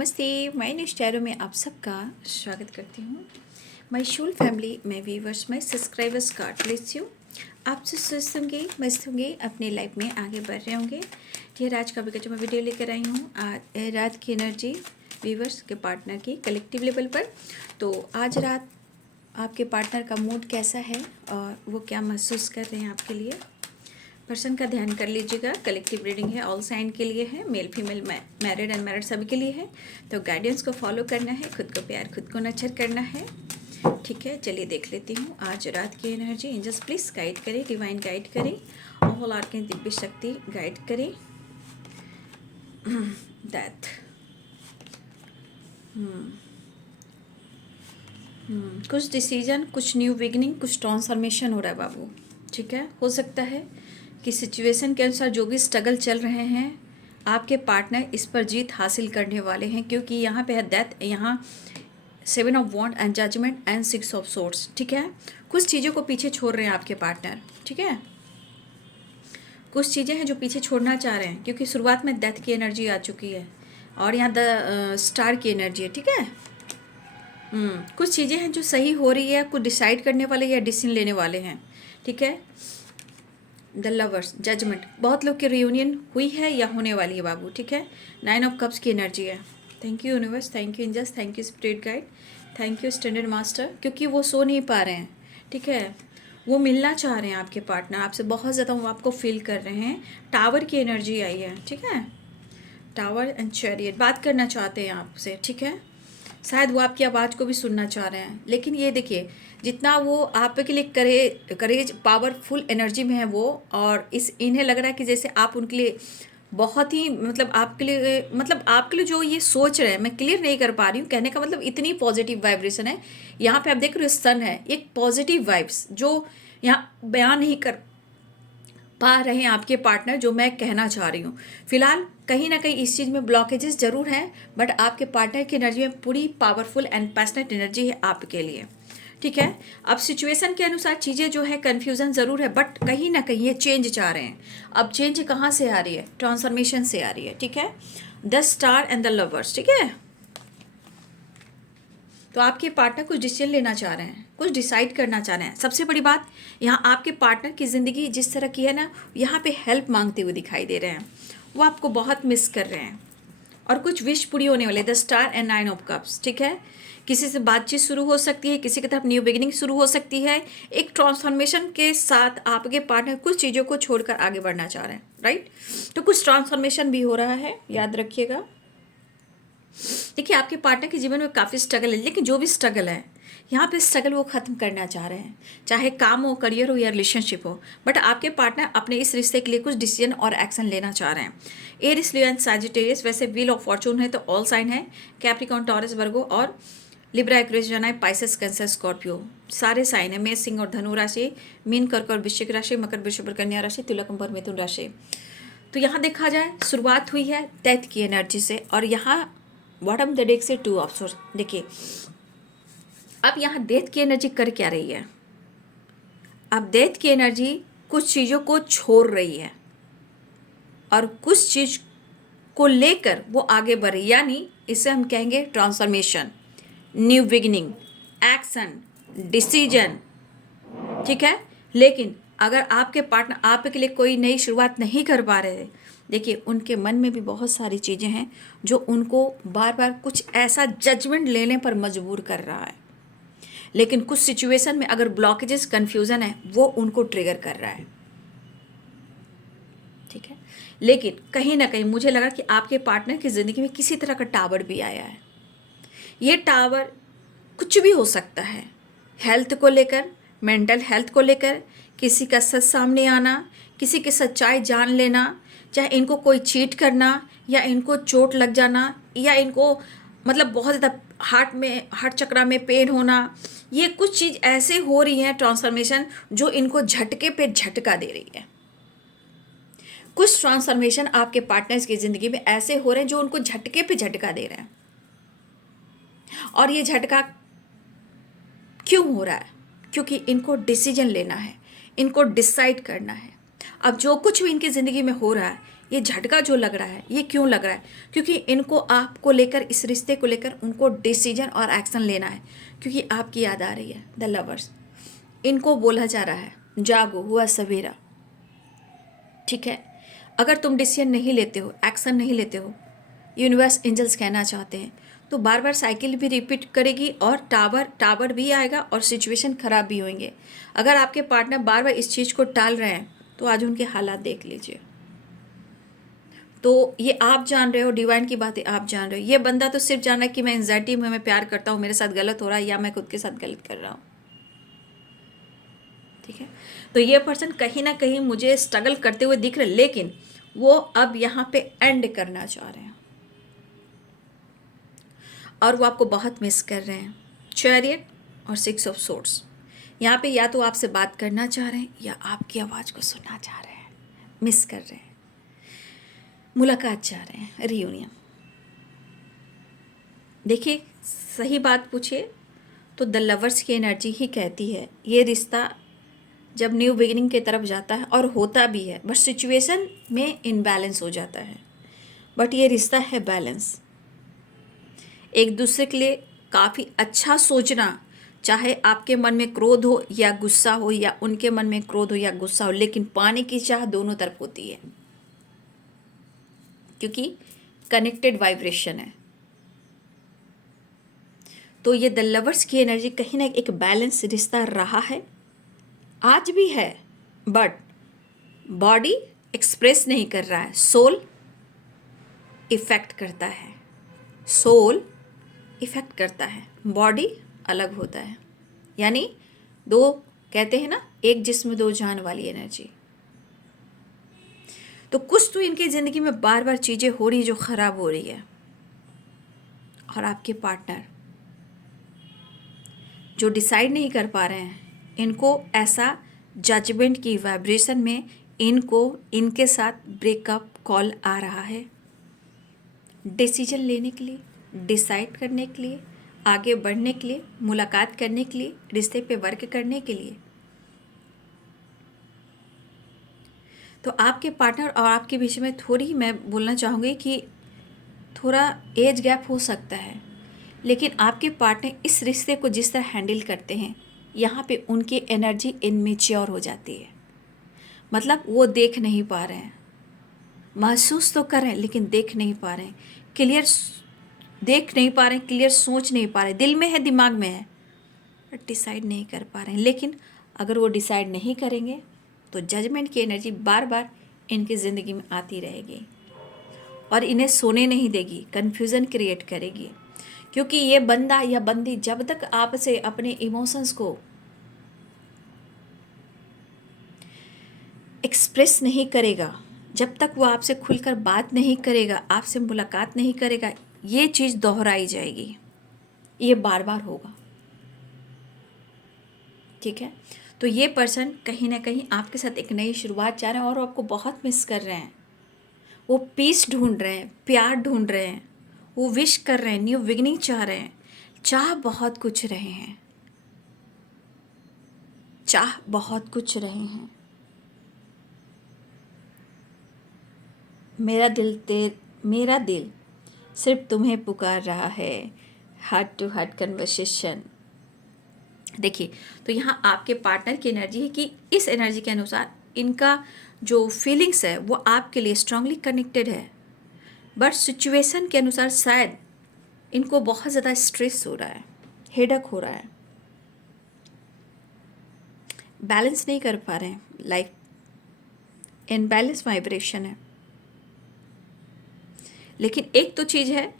नमस्ते, मैं निष्ठैरों में आप सबका स्वागत करती हूँ। माई शूल फैमिली में viewers, my subscribers God bless you. आप सब स्वस्थ होंगे, मस्त होंगे, अपने लाइफ में आगे बढ़ रहे होंगे। ये आज का जो मैं वीडियो लेकर आई हूँ आज रात की एनर्जी व्यूवर्स के पार्टनर की कलेक्टिव लेवल पर। तो आज रात आपके पार्टनर का मूड कैसा है और वो क्या महसूस कर रहे हैं आपके लिए, पर्सन का ध्यान कर लीजिएगा। कलेक्टिव रीडिंग है, ऑल साइन के लिए है, मेल फीमेल मैरिड अनमैरिड सभी के लिए है। तो गाइडेंस को फॉलो करना है, खुद को प्यार, खुद को नर्चर करना है। ठीक है, चलिए देख लेती हूँ आज रात की एनर्जी। एंजल्स प्लीज गाइड करें, डिवाइन गाइड करें, ऑल आर्कन दिव्य शक्ति गाइड करें। डेथ कुछ डिसीजन, कुछ न्यू बिगनिंग, कुछ ट्रांसफॉर्मेशन हो रहा है बाबू। ठीक है, हो सकता है कि सिचुएशन के अनुसार जो भी स्ट्रगल चल रहे हैं आपके पार्टनर इस पर जीत हासिल करने वाले हैं, क्योंकि यहाँ पे है डेथ, यहाँ 7 of wand and judgement and 6 of swords. ठीक है, कुछ चीज़ों को पीछे छोड़ रहे हैं आपके पार्टनर। ठीक है, कुछ चीज़ें हैं जो पीछे छोड़ना चाह रहे हैं, क्योंकि शुरुआत में डेथ की एनर्जी आ चुकी है और यहाँ द स्टार की एनर्जी है। ठीक है, कुछ चीज़ें हैं जो सही हो रही है, कुछ डिसाइड करने वाले या डिसीजन लेने वाले हैं। ठीक है, द लवर्स, जजमेंट, बहुत लोग की रियूनियन हुई है या होने वाली है बाबू। ठीक है, 9 ऑफ कप्स की एनर्जी है। Thank you universe, thank you angels, thank you spirit guide, thank you standard master, क्योंकि वो सो नहीं पा रहे हैं। ठीक है, वो मिलना चाह रहे हैं आपके पार्टनर आपसे बहुत ज़्यादा, वो आपको फील कर रहे हैं। टावर की एनर्जी आई है। ठीक है, टावर एंड चैरियट, बात करना चाहते हैं आपसे। ठीक है, शायद वो आपकी आवाज़ को भी सुनना चाह रहे हैं, लेकिन ये देखिए जितना वो आपके लिए करेज पावरफुल एनर्जी में है वो, और इन्हें लग रहा है कि जैसे आप उनके लिए बहुत ही आपके लिए जो ये सोच रहे हैं, मैं क्लियर नहीं कर पा रही हूँ, कहने का मतलब इतनी पॉजिटिव वाइब्रेशन है। यहाँ पे आप देख रहे हो सन है, एक पॉजिटिव वाइब्स जो यहाँ बयान नहीं कर पा रहे हैं आपके पार्टनर, जो मैं कहना चाह रही हूँ। फिलहाल कहीं ना कहीं इस चीज़ में ब्लॉकेजेस जरूर हैं, बट आपके पार्टनर की एनर्जी में पूरी पावरफुल एंड पैशनेट एनर्जी है आपके लिए। ठीक है, अब सिचुएशन के अनुसार चीज़ें जो है कन्फ्यूज़न ज़रूर है, बट कहीं ना कहीं ये चेंज चाह रहे हैं। अब चेंज कहाँ से आ रही है? ट्रांसफॉर्मेशन से आ रही है। ठीक है, the star and the lovers. ठीक है, तो आपके पार्टनर कुछ डिसीजन लेना चाह रहे हैं, कुछ डिसाइड करना चाह रहे हैं। सबसे बड़ी बात, यहाँ आपके पार्टनर की ज़िंदगी जिस तरह की है ना, यहाँ पे हेल्प मांगते हुए दिखाई दे रहे हैं। वो आपको बहुत मिस कर रहे हैं और कुछ विश पूरी होने वाले। The star and 9 of cups. ठीक है, किसी से बातचीत शुरू हो सकती है, किसी की तरफ न्यू बिगिनिंग शुरू हो सकती है। एक ट्रांसफॉर्मेशन के साथ आपके पार्टनर कुछ चीज़ों को छोड़कर आगे बढ़ना चाह रहे हैं। राइट, तो कुछ ट्रांसफॉर्मेशन भी हो रहा है, याद रखिएगा। देखिए आपके पार्टनर के जीवन में काफ़ी स्ट्रगल है, लेकिन जो भी स्ट्रगल है यहाँ पे स्ट्रगल वो ख़त्म करना चाह रहे हैं, चाहे काम हो, करियर हो या रिलेशनशिप हो। बट आपके पार्टनर अपने इस रिश्ते के लिए कुछ डिसीजन और एक्शन लेना चाह रहे हैं। एरिस, लियो एंड सैजिटेरियस, वैसे व्हील ऑफ फॉर्चून है तो ऑल साइन है, कैप्रिकॉर्न, टॉरस, वर्गो और Libra, Aquarius, Gemini, Pisces, cancer, Scorpio, सारे साइन है। मेष, सिंह और धनु राशि, मीन, कर्क और वृश्चिक राशि, मकर, वृषभ और कन्या राशि, तुला, कुंभ और मिथुन राशि। तो यहाँ देखा जाए शुरुआत हुई है डेथ की एनर्जी से, और यहाँ बॉटम द डेक से 2 ऑफ सोर्स। देखिए अब यहाँ डेथ की एनर्जी कर क्या रही है? अब डेथ की एनर्जी कुछ चीज़ों को छोड़ रही है और कुछ चीज़ को लेकर वो आगे बढ़ रही है, यानी इसे हम कहेंगे transformation, new beginning, action, decision. ठीक है, लेकिन अगर आपके पार्टनर आपके लिए कोई नई शुरुआत नहीं कर पा रहे, देखिए उनके मन में भी बहुत सारी चीज़ें हैं जो उनको बार बार कुछ ऐसा जजमेंट लेने पर मजबूर कर रहा है। लेकिन कुछ सिचुएशन में अगर ब्लॉकेजेस, कन्फ्यूज़न है, वो उनको ट्रिगर कर रहा है। ठीक है, लेकिन कहीं ना कहीं मुझे लगा कि आपके पार्टनर की ज़िंदगी में किसी तरह का टावर भी आया है। ये टावर कुछ भी हो सकता है, हेल्थ को लेकर, मेंटल हेल्थ को लेकर, किसी का सच सामने आना, किसी की सच्चाई जान लेना, चाहे इनको कोई चीट करना या इनको चोट लग जाना या इनको बहुत ज़्यादा हार्ट चक्रा में पेन होना, ये कुछ चीज़ ऐसे हो रही है ट्रांसफॉर्मेशन जो इनको झटके पे झटका दे रही है। कुछ ट्रांसफॉर्मेशन आपके पार्टनर्स की ज़िंदगी में ऐसे हो रहे हैं जो उनको झटके पे झटका दे रहे हैं। और ये झटका क्यों हो रहा है? क्योंकि इनको डिसीजन लेना है, इनको डिसाइड करना है। अब जो कुछ भी इनकी ज़िंदगी में हो रहा है, ये झटका जो लग रहा है, ये क्यों लग रहा है? क्योंकि इनको आपको लेकर, इस रिश्ते को लेकर उनको डिसीजन और एक्शन लेना है, क्योंकि आपकी याद आ रही है। द लवर्स, इनको बोला जा रहा है जागो, हुआ सवेरा। ठीक है, अगर तुम डिसीजन नहीं लेते हो, एक्शन नहीं लेते हो, यूनिवर्स एंजल्स कहना चाहते हैं, तो बार बार साइकिल भी रिपीट करेगी और टावर भी आएगा और सिचुएशन ख़राब भी होंगे। अगर आपके पार्टनर बार बार इस चीज़ को टाल रहे हैं तो आज उनके हालात देख लीजिए। तो ये आप जान रहे हो, डिवाइन की बातें आप जान रहे हो। ये बंदा तो सिर्फ जान रहा है कि मैं एंजाइटी में, मैं प्यार करता हूँ, मेरे साथ गलत हो रहा है या मैं खुद के साथ गलत कर रहा हूँ। ठीक है, तो ये पर्सन कहीं ना कहीं मुझे स्ट्रगल करते हुए दिख रहे, लेकिन वो अब यहाँ पे एंड करना चाह रहे हैं और वो आपको बहुत मिस कर रहे हैं। चैरियट और 6 ऑफ सोर्ड्स, यहाँ पे या तो आपसे बात करना चाह रहे हैं या आपकी आवाज़ को सुनना चाह रहे हैं, मिस कर रहे हैं, मुलाकात चाह रहे हैं, रियूनियन। देखिए, सही बात पूछिए तो द लवर्स की एनर्जी ही कहती है ये रिश्ता जब न्यू बिगिनिंग की तरफ जाता है, और होता भी है, बट सिचुएशन में इनबैलेंस हो जाता है, बट ये रिश्ता है बैलेंस। एक दूसरे के लिए काफ़ी अच्छा सोचना, चाहे आपके मन में क्रोध हो या गुस्सा हो, या उनके मन में क्रोध हो या गुस्सा हो, लेकिन पाने की चाह दोनों तरफ होती है, क्योंकि कनेक्टेड वाइब्रेशन है। तो ये द लवर्स की एनर्जी कहीं ना एक बैलेंस रिश्ता रहा है, आज भी है, बट बॉडी एक्सप्रेस नहीं कर रहा है, सोल इफेक्ट करता है, सोल इफेक्ट करता है, बॉडी अलग होता है। यानी दो, कहते हैं ना, एक जिस्म दो जान वाली एनर्जी। तो कुछ तो इनकी ज़िंदगी में बार बार चीज़ें हो रही जो ख़राब हो रही है, और आपके पार्टनर जो डिसाइड नहीं कर पा रहे हैं, इनको ऐसा जजमेंट की वाइब्रेशन में इनको इनके साथ ब्रेकअप कॉल आ रहा है, डिसीजन लेने के लिए, डिसाइड करने के लिए, आगे बढ़ने के लिए, मुलाकात करने के लिए, रिश्ते पे वर्क करने के लिए। तो आपके पार्टनर और आपके बीच में थोड़ी, मैं बोलना चाहूँगी कि थोड़ा एज गैप हो सकता है, लेकिन आपके पार्टनर इस रिश्ते को जिस तरह हैंडल करते हैं, यहाँ पे उनकी एनर्जी इनमेच्योर हो जाती है। मतलब वो देख नहीं पा रहे हैं, महसूस तो कर रहे हैं लेकिन देख नहीं पा रहे हैं, क्लियर देख नहीं पा रहे हैं, क्लियर सोच नहीं पा रहे, दिल में है, दिमाग में है, बट डिसाइड नहीं कर पा रहे हैं। लेकिन अगर वो डिसाइड नहीं करेंगे तो जजमेंट की एनर्जी बार बार इनकी ज़िंदगी में आती रहेगी और इन्हें सोने नहीं देगी, कन्फ्यूज़न क्रिएट करेगी। क्योंकि ये बंदा या बंदी जब तक आपसे अपने इमोशंस को एक्सप्रेस नहीं करेगा, जब तक वो आपसे खुलकर बात नहीं करेगा, आपसे मुलाकात नहीं करेगा, ये चीज़ दोहराई जाएगी, ये बार बार होगा। ठीक है, तो ये पर्सन कहीं ना कहीं आपके साथ एक नई शुरुआत चाह रहे हैं और आपको बहुत मिस कर रहे हैं। वो पीस ढूंढ रहे हैं, प्यार ढूंढ रहे हैं, वो विश कर रहे हैं, न्यू बिगिनिंग चाह रहे हैं, चाह बहुत कुछ रहे हैं, चाह बहुत कुछ रहे हैं। मेरा दिल सिर्फ तुम्हें पुकार रहा है, हार्ट टू हार्ट कन्वर्सेशन। देखिए, तो यहाँ आपके पार्टनर की एनर्जी है कि इस एनर्जी के अनुसार इनका जो फीलिंग्स है वो आपके लिए स्ट्रांगली कनेक्टेड है, बट सिचुएशन के अनुसार शायद इनको बहुत ज़्यादा स्ट्रेस हो रहा है, हेडक हो रहा है, बैलेंस नहीं कर पा रहे हैं, लाइफ इनबैलेंस वाइब्रेशन है। लेकिन एक तो चीज़ है,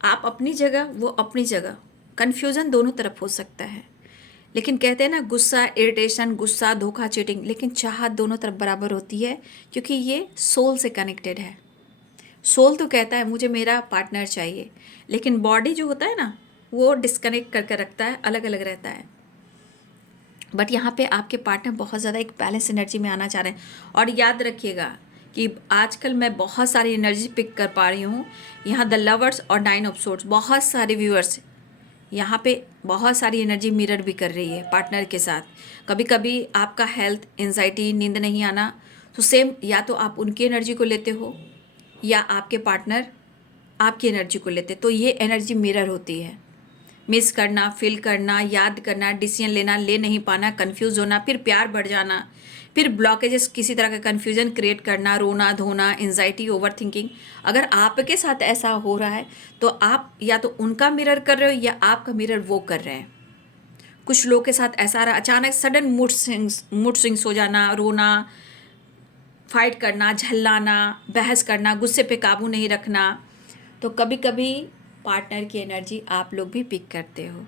आप अपनी जगह, वो अपनी जगह, कन्फ्यूज़न दोनों तरफ हो सकता है। लेकिन कहते हैं ना, गुस्सा, इरिटेशन, गुस्सा, धोखा, चीटिंग, लेकिन चाहत दोनों तरफ बराबर होती है, क्योंकि ये सोल से कनेक्टेड है। सोल तो कहता है मुझे मेरा पार्टनर चाहिए, लेकिन बॉडी जो होता है ना, वो डिस्कनेक्ट करके रखता है, अलग अलग रहता है। बट यहाँ पे आपके पार्टनर बहुत ज़्यादा एक बैलेंस एनर्जी में आना चाह रहे हैं। और याद रखिएगा कि आजकल मैं बहुत सारी एनर्जी पिक कर पा रही हूँ। यहाँ द लवर्स और 9 ऑफ सोर्ड्स, बहुत सारे व्यूअर्स यहाँ पे बहुत सारी एनर्जी मिरर भी कर रही है पार्टनर के साथ। कभी कभी आपका हेल्थ, एंजाइटी, नींद नहीं आना, तो सेम, या तो आप उनकी एनर्जी को लेते हो या आपके पार्टनर आपकी एनर्जी को लेते, तो ये एनर्जी मिरर होती है। मिस करना, फील करना, याद करना, डिसीजन लेना, ले नहीं पाना, कंफ्यूज होना, फिर प्यार बढ़ जाना, फिर ब्लॉकेजेस, किसी तरह का कंफ्यूजन क्रिएट करना, रोना धोना, एंजाइटी, ओवर थिंकिंग। अगर आपके साथ ऐसा हो रहा है तो आप या तो उनका मिरर कर रहे हो या आपका मिरर वो कर रहे हैं। कुछ लोग के साथ ऐसा रहा, अचानक सडन मूड स्विंग्स हो जाना, रोना, फाइट करना, झल्लाना, बहस करना, गुस्से पे काबू नहीं रखना। तो कभी कभी पार्टनर की एनर्जी आप लोग भी पिक करते हो,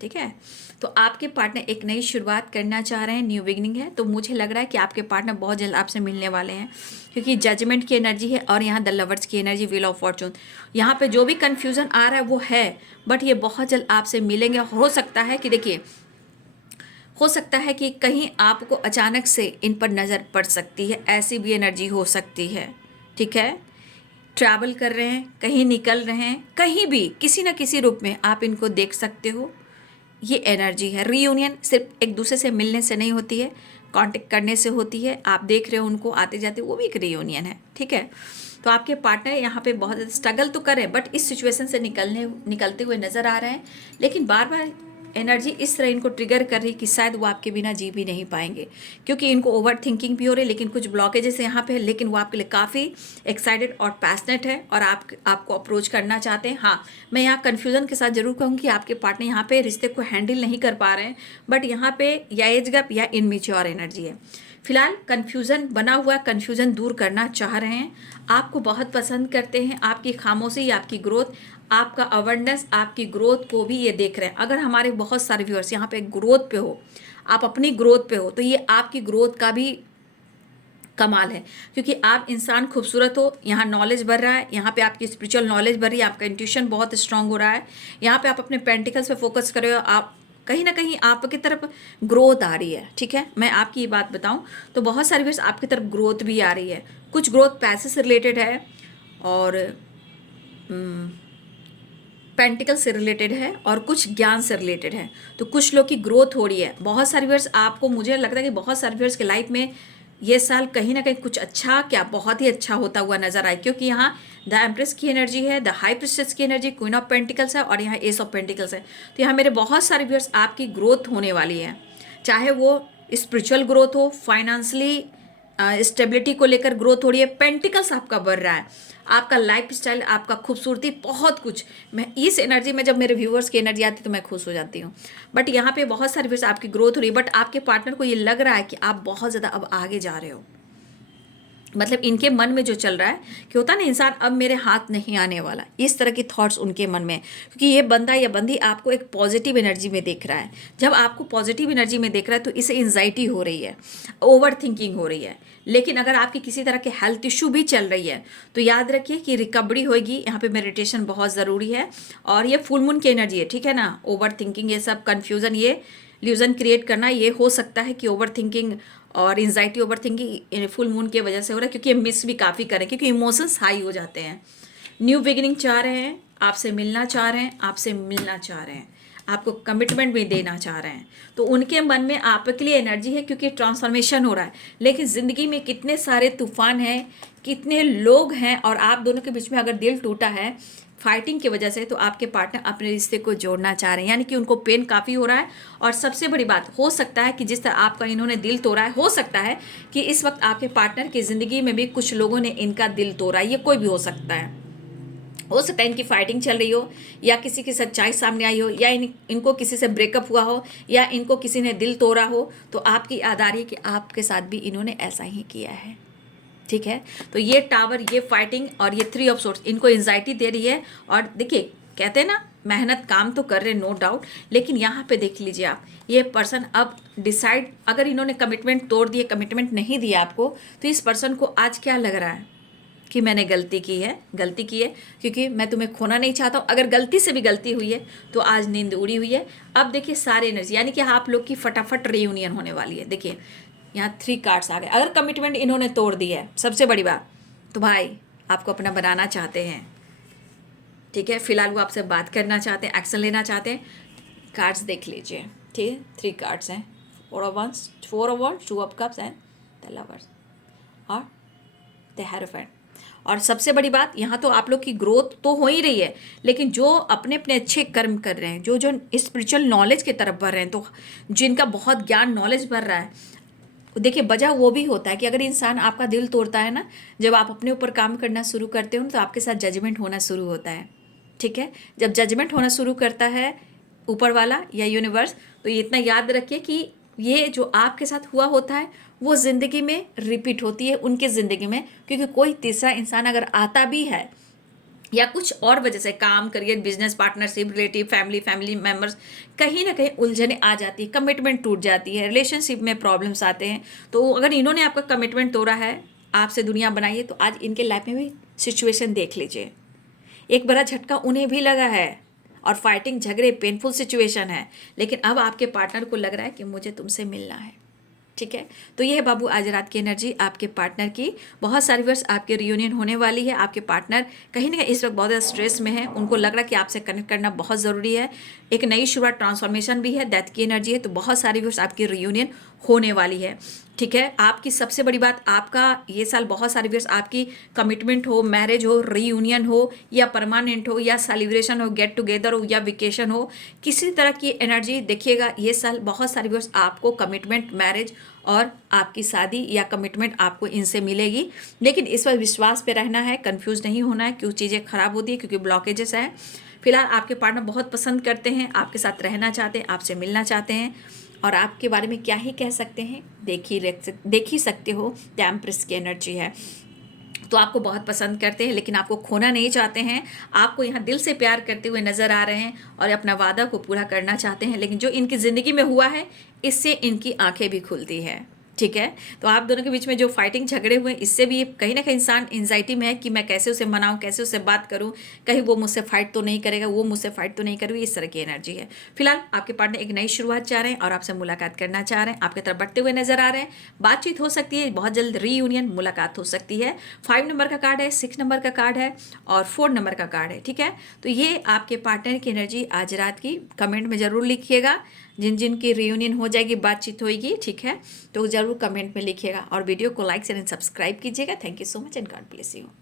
ठीक है। तो आपके पार्टनर एक नई शुरुआत करना चाह रहे हैं, न्यू बिगनिंग है। तो मुझे लग रहा है कि आपके पार्टनर बहुत जल्द आपसे मिलने वाले हैं, क्योंकि जजमेंट की एनर्जी है और यहाँ द लवर्स की एनर्जी, व्हील ऑफ फॉर्चून। यहाँ पे जो भी कन्फ्यूज़न आ रहा है वो है, बट ये बहुत जल्द आपसे मिलेंगे। हो सकता है कि देखिए, हो सकता है कि कहीं आपको अचानक से इन पर नज़र पड़ सकती है, ऐसी भी एनर्जी हो सकती है, ठीक है। ट्रैवल कर रहे हैं, कहीं निकल रहे हैं, कहीं भी किसी न किसी रूप में आप इनको देख सकते हो। ये एनर्जी है। रीयूनियन सिर्फ एक दूसरे से मिलने से नहीं होती है, कांटेक्ट करने से होती है। आप देख रहे हो उनको आते जाते, वो भी एक रीयूनियन है, ठीक है। तो आपके पार्टनर यहाँ पे बहुत स्ट्रगल तो करें, बट इस सिचुएशन से निकलते हुए नज़र आ रहे हैं। लेकिन बार बार एनर्जी इस तरह इनको ट्रिगर कर रही कि शायद वो आपके बिना जी भी नहीं पाएंगे, क्योंकि इनको ओवर थिंकिंग भी हो रही है। लेकिन कुछ ब्लॉकेजेस यहाँ पे है, लेकिन वो आपके लिए काफ़ी एक्साइटेड और पैशनेट है और आपको अप्रोच करना चाहते हैं। हाँ, मैं यहाँ कन्फ्यूजन के साथ जरूर कहूँगी कि आपके पार्टनर यहाँ पे रिश्ते को हैंडल नहीं कर पा रहे हैं, बट यहाँ पे या एज गैप या इनमेच्योर एनर्जी है। फिलहाल कन्फ्यूज़न बना हुआ, कन्फ्यूज़न दूर करना चाह रहे हैं। आपको बहुत पसंद करते हैं, आपकी खामोशी, आपकी ग्रोथ, आपका अवेयरनेस, आपकी ग्रोथ को भी ये देख रहे हैं। अगर हमारे बहुत सारे व्यूअर्स यहाँ पे ग्रोथ पे हो, आप अपनी ग्रोथ पे हो, तो ये आपकी ग्रोथ का भी कमाल है, क्योंकि आप इंसान खूबसूरत हो। यहाँ नॉलेज बढ़ रहा है, यहाँ पे आपकी स्पिरिचुअल नॉलेज बढ़ रही है, आपका इंट्यूशन बहुत स्ट्रांग हो रहा है। यहाँ पे आप अपने पेंटिकल्स पे फोकस कर रहे हो, आप कहीं ना कहीं आपकी तरफ ग्रोथ आ रही है, ठीक है। मैं आपकी ये बात बताऊं तो बहुत सारी व्यूअर्स आपकी तरफ ग्रोथ भी आ रही है। कुछ ग्रोथ पैसे से रिलेटेड है और पेंटिकल से रिलेटेड है और कुछ ज्ञान से रिलेटेड है। तो कुछ लोग की ग्रोथ हो रही है। बहुत सारे व्यूअर्स आपको, मुझे लगता है कि बहुत सारे व्यूअर्स के लाइफ में ये साल कहीं ना कहीं कुछ अच्छा, क्या बहुत ही अच्छा होता हुआ नजर आए, क्योंकि यहाँ द एम्प्रेस की एनर्जी है, द हाई प्रिस्टेस की एनर्जी, क्वीन ऑफ पेंटिकल्स है और यहाँ एस ऑफ पेंटिकल्स है। तो यहाँ मेरे बहुत सारे व्यूअर्स आपकी ग्रोथ होने वाली है, चाहे वो स्पिरिचुअल ग्रोथ हो, फाइनेंशियली स्टेबिलिटी को लेकर ग्रोथ हो रही है, पेंटिकल्स आपका बढ़ रहा है, आपका लाइफ स्टाइल, आपका खूबसूरती, बहुत कुछ। मैं इस एनर्जी में, जब मेरे व्यूअर्स की एनर्जी आती है तो मैं खुश हो जाती हूँ। बट यहाँ पे बहुत सारे व्यूअर्स आपकी ग्रोथ हो रही है, बट आपके पार्टनर को ये लग रहा है कि आप बहुत ज़्यादा अब आगे जा रहे हो। मतलब इनके मन में जो चल रहा है कि होता ना इंसान, अब मेरे हाथ नहीं आने वाला, इस तरह की थॉट्स उनके मन में, क्योंकि ये बंदा या बंदी आपको एक पॉजिटिव एनर्जी में देख रहा है। जब आपको पॉजिटिव एनर्जी में देख रहा है तो इसे एंजाइटी हो रही है, ओवर थिंकिंग हो रही है। लेकिन अगर आपकी किसी तरह के हेल्थ इशू भी चल रही है तो याद रखिए कि रिकवरी होगी। यहाँ पे मेडिटेशन बहुत ज़रूरी है और ये फुल मून की एनर्जी है, ठीक है ना। ओवर थिंकिंग, ये सब कन्फ्यूज़न, ये ल्यूजन क्रिएट करना, ये हो सकता है कि ओवर थिंकिंग और anxiety, over thinking full moon की वजह से हो रहा है, क्योंकि ये मिस भी काफ़ी करें, क्योंकि इमोशंस हाई हो जाते हैं। न्यू बिगिनिंग चाह रहे हैं, आपसे मिलना चाह रहे हैं, आपसे मिलना चाह रहे हैं, आपको कमिटमेंट भी देना चाह रहे हैं। तो उनके मन में आपके लिए एनर्जी है, क्योंकि ट्रांसफॉर्मेशन हो रहा है। लेकिन ज़िंदगी में कितने सारे तूफान हैं, कितने लोग हैं, और आप दोनों के बीच में अगर दिल टूटा है फाइटिंग की वजह से, तो आपके पार्टनर अपने रिश्ते को जोड़ना चाह रहे हैं, यानी कि उनको पेन काफ़ी हो रहा है। और सबसे बड़ी बात, हो सकता है कि जिस तरह आपका इन्होंने दिल तोड़ा है, हो सकता है कि इस वक्त आपके पार्टनर की ज़िंदगी में भी कुछ लोगों ने इनका दिल तोड़ा है। ये कोई भी हो सकता है। हो सकता है इनकी फाइटिंग चल रही हो, या किसी की सच्चाई सामने आई हो, या इनको किसी से ब्रेकअप हुआ हो, या इनको किसी ने दिल तोड़ा हो। तो आपकी याद आ रही है कि आपके साथ भी इन्होंने ऐसा ही किया है, ठीक है। तो ये टावर, ये फाइटिंग और ये 3 ऑफ सोर्ट्स इनको एंजाइटी दे रही है। और देखिए, कहते हैं ना, मेहनत काम तो कर रहे, नो डाउट, लेकिन यहाँ पे देख लीजिए आप, ये पर्सन अब डिसाइड, अगर इन्होंने कमिटमेंट तोड़ दिए, कमिटमेंट नहीं दिया आपको, तो इस पर्सन को आज क्या लग रहा है कि मैंने गलती की है, क्योंकि मैं तुम्हें खोना नहीं चाहता हूँ। अगर गलती से भी गलती हुई है तो आज नींद उड़ी हुई है। अब देखिए सारे एनर्जी, यानी कि आप लोग की फटाफट रीयूनियन होने वाली है। देखिए यहाँ 3 कार्ड्स आ गए। अगर कमिटमेंट इन्होंने तोड़ दी है, सबसे बड़ी बात, तो भाई आपको अपना बनाना चाहते हैं, ठीक है। फिलहाल वो आपसे बात करना चाहते हैं, एक्शन लेना चाहते हैं। कार्ड्स देख लीजिए, ठीक है। 3 कार्ड्स हैं, 4 of wands, 2 of cups and the lovers. और द हेरोफेंट। और सबसे बड़ी बात, यहाँ तो आप लोग की ग्रोथ तो हो ही रही है, लेकिन जो अपने अपने अच्छे कर्म कर रहे हैं, जो जो स्पिरिचुअल नॉलेज की तरफ बढ़ रहे हैं, तो जिनका बहुत ज्ञान नॉलेज बढ़ रहा है, देखिए वजह वो भी होता है कि अगर इंसान आपका दिल तोड़ता है ना, जब आप अपने ऊपर काम करना शुरू करते हो तो आपके साथ जजमेंट होना शुरू होता है। ठीक है, जब जजमेंट होना शुरू करता है ऊपर वाला या यूनिवर्स, तो ये इतना याद रखिए कि ये जो आपके साथ हुआ होता है वो ज़िंदगी में रिपीट होती है उनकी ज़िंदगी में, क्योंकि कोई तीसरा इंसान अगर आता भी है या कुछ और वजह से, काम, career, business, partnership, relative, family members, कहीं ना कहीं उलझने आ जाती है, कमिटमेंट टूट जाती है, रिलेशनशिप में प्रॉब्लम्स आते हैं। तो अगर इन्होंने आपका कमिटमेंट तोड़ा है, आपसे दुनिया बनाई है, तो आज इनके लाइफ में भी सिचुएशन देख लीजिए। एक बड़ा झटका उन्हें भी लगा है और फाइटिंग, झगड़े, पेनफुल सिचुएशन है, लेकिन अब आपके पार्टनर को लग रहा है कि मुझे तुमसे मिलना है। ठीक है, तो ये है बाबू आज रात की एनर्जी आपके पार्टनर की। बहुत सारी वर्ष आपके रियूनियन होने वाली है। आपके पार्टनर कहीं ना कहीं इस वक्त बहुत ज़्यादा स्ट्रेस में है, उनको लग रहा है कि आपसे कनेक्ट करना बहुत ज़रूरी है। एक नई शुरुआत, ट्रांसफॉर्मेशन भी है, डेथ की एनर्जी है, तो बहुत सारी वर्ष आपकी रियूनियन होने वाली है। ठीक है, आपकी सबसे बड़ी बात, आपका ये साल बहुत सारी वर्ष आपकी कमिटमेंट हो, मैरिज हो, रीयूनियन हो, या परमानेंट हो, या सेलिब्रेशन हो, गेट टुगेदर हो, या वेकेशन हो, किसी तरह की एनर्जी देखिएगा। ये साल बहुत सारी वर्ष आपको कमिटमेंट, मैरिज और आपकी शादी या कमिटमेंट आपको इनसे मिलेगी, लेकिन इस पर विश्वास पे रहना है, कंफ्यूज नहीं होना है। क्यों चीज़ें खराब होती है, क्योंकि ब्लॉकेजेस हैं। फिलहाल आपके पार्टनर बहुत पसंद करते हैं, आपके साथ रहना चाहते हैं, आपसे मिलना चाहते हैं, और आपके बारे में क्या ही कह सकते हैं, देख ही सकते हो। द एम्प्रेस की एनर्जी है, तो आपको बहुत पसंद करते हैं, लेकिन आपको खोना नहीं चाहते हैं। आपको यहाँ दिल से प्यार करते हुए नजर आ रहे हैं और अपना वादा को पूरा करना चाहते हैं, लेकिन जो इनकी ज़िंदगी में हुआ है इससे इनकी आंखें भी खुलती है। ठीक है, तो आप दोनों के बीच में जो फाइटिंग, झगड़े हुए, इससे भी कहीं ना कहीं इंसान एंजाइटी में है कि मैं कैसे उसे मनाऊं, कैसे उसे बात करूं, कहीं वो मुझसे फाइट तो नहीं करेगा, वो मुझसे फाइट तो नहीं करेगी, इस तरह की एनर्जी है। फिलहाल आपके पार्टनर एक नई शुरुआत चाह रहे हैं और आपसे मुलाकात करना चाह रहे हैं, आपकी तरफ बढ़ते हुए नजर आ रहे हैं। बातचीत हो सकती है, बहुत जल्द रीयूनियन, मुलाकात हो सकती है। 5 नंबर का कार्ड है, 6 नंबर का कार्ड है और 4 नंबर का कार्ड है। ठीक है, तो ये आपके पार्टनर की एनर्जी आज रात की। कमेंट में ज़रूर लिखिएगा, जिन जिन की रियूनियन हो जाएगी, बातचीत होएगी। ठीक है, तो ज़रूर कमेंट में लिखिएगा और वीडियो को लाइक, शेयर एंड सब्सक्राइब कीजिएगा। Thank you so much and God bless you.